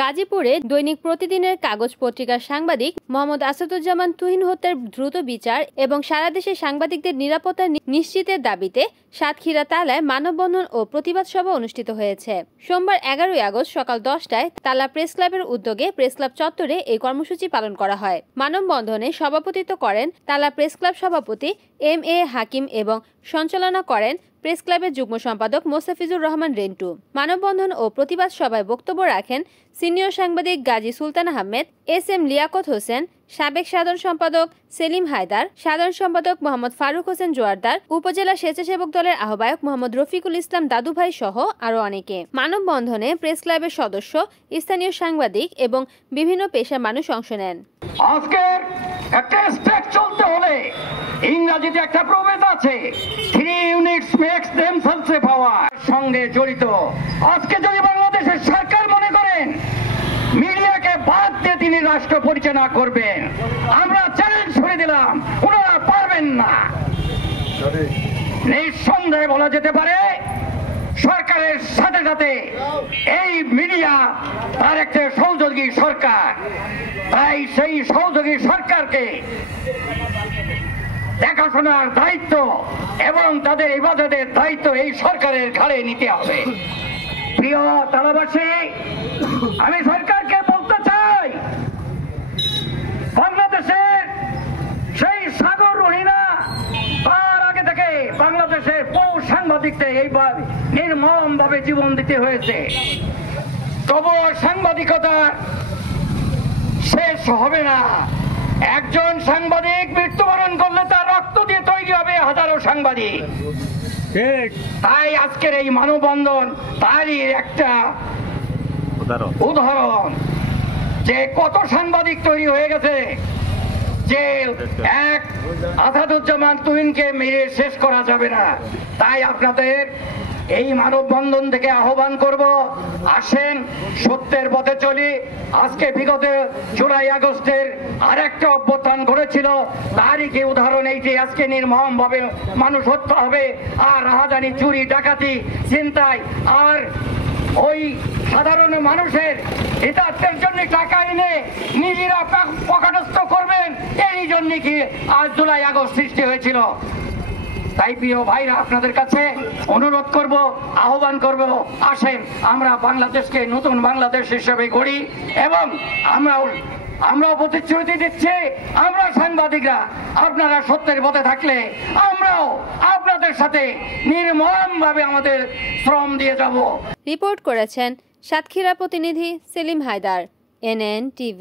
গাজীপুরে দৈনিক প্রতিদিনের কাগজ পত্রিকার সাংবাদিক মোহাম্মদ আসাদুজ্জামান তুহিন হত্যার দ্রুত বিচার এবং সারা দেশে সাংবাদিকদের নিরাপত্তা নিশ্চিতের দাবিতে সাতক্ষীরা তালায় মানববন্ধন ও প্রতিবাদ সভা অনুষ্ঠিত হয়েছে। সোমবার 11 আগস্ট সকাল 10টায় তালা প্রেস ক্লাবের উদ্যোগে প্রেস ক্লাব চত্বরে এই কর্মসূচি পালন করা হয়। মানববন্ধনে সভাপতিত্ব করেন তালা প্রেস ক্লাব সভাপতি MA হাকিম এবং সঞ্চালনা করেন প্রেস ক্লাবের যুগ্ম সম্পাদক মোস্তাফিজুর রহমান রেন্টু। মানববন্ধন ও প্রতিবাদ সভায় বক্তব্য রাখেন সিনিয়র সাংবাদিক গাজী সুলতান আহমেদ, SM লিয়াকত হোসেন, সাবেক সাধারণ সম্পাদক সেলিম হায়দার, সাধারণ সম্পাদক মোহাম্মদ ফারুক হোসেন জোয়ারদার, উপজেলা স্বেচ্ছাসেবক দলের আহ্বায়ক মোহাম্মদ রফিকুল ইসলাম দাদুভাই সহ আরো অনেকে। মানববন্ধনে প্রেস ক্লাবের সদস্য, স্থানীয় সাংবাদিক এবং বিভিন্ন পেশার মানুষ অংশ নেন। আজকের একটা স্টেট চলতে হলে ইংরেজিতে একটা প্রবাদ আছে, 3 ইউনিটস মেক্স দেমসেলস এ পাওয়ার সঙ্গে জড়িত। আজকে যদি বাংলাদেশের সরকার মনে করেন মিডিয়াকে বাদ দিয়ে তিনি রাষ্ট্র পরিচালনা করবেন, আমরা চ্যালেঞ্জ করে দিলাম, ওনারা পারবেন না। নিঃসন্দেহে বলা যেতে পারে সরকারের সাথে সাথে এই মিডিয়া তার একটা সহযোগী সরকার। তাই সেই সহযোগী সরকারকে দেখাশোনার দায়িত্ব এবং তাদের ইবাদতের দায়িত্ব এই সরকারের ঘাড়ে নিতে হবে। প্রিয় তালাবাসী, আমি সরকারকে বলতে চাই, বাংলাদেশের সেই সাগর রহিনা তার আগে থেকে বাংলাদেশের বহু সাংবাদিকদের এইবার নির্মম ভাবে জীবন দিতে হয়েছে। তবুও সাংবাদিকতা শেষ হবে না। একজন সাংবাদিক মৃত্যুবরণ করলে তার রক্ত দিয়ে তৈরি হবে হাজারো সাংবাদিক। তাই আজকের এই মানববন্ধন তারই একটা উদাহরণ যে কত সাংবাদিক তৈরি হয়ে গেছে, যে এক আসাদুজ্জামান তুহিনকে মেরে শেষ করা যাবে না। তাই আপনাদের এই মানববন্ধন থেকে আহ্বান করব, আসেন সত্যের পথে চলি। আজকে বিগত জুলাই আগস্টের আরেকটা অভ্যুত্থান ঘটেছিল, তারই কি উদাহরণ এই যে আজকে নির্মম ভাবে মানুষ হত্যা হবে, আর রাহাজানি, চুরি, ডাকাতি, ছিনতাই, আর ওই সাধারণ মানুষের হিতার্থের জন্য টাকা এনে নিজেরা পকেটস্থ করবেন, এই জন্য কি আজ জুলাই আগস্ট সৃষ্টি হয়েছিল। তাই প্রিয় ভাইরা, আপনাদের কাছে অনুরোধ করব, আহ্বান করব, আসেন আমরা বাংলাদেশকে নতুন বাংলাদেশ হিসেবে গড়ি এবং আমরাও প্রতিশ্রুতি দিচ্ছি, আমরা সাংবাদিকরা আপনারা সত্যের পথে থাকলে আমরাও আপনাদের সাথে নির্মম ভাবে আমাদের শ্রম দিয়ে যাব। রিপোর্ট করেছেন সাতক্ষীরা প্রতিনিধি সেলিম হায়দার, NN TV।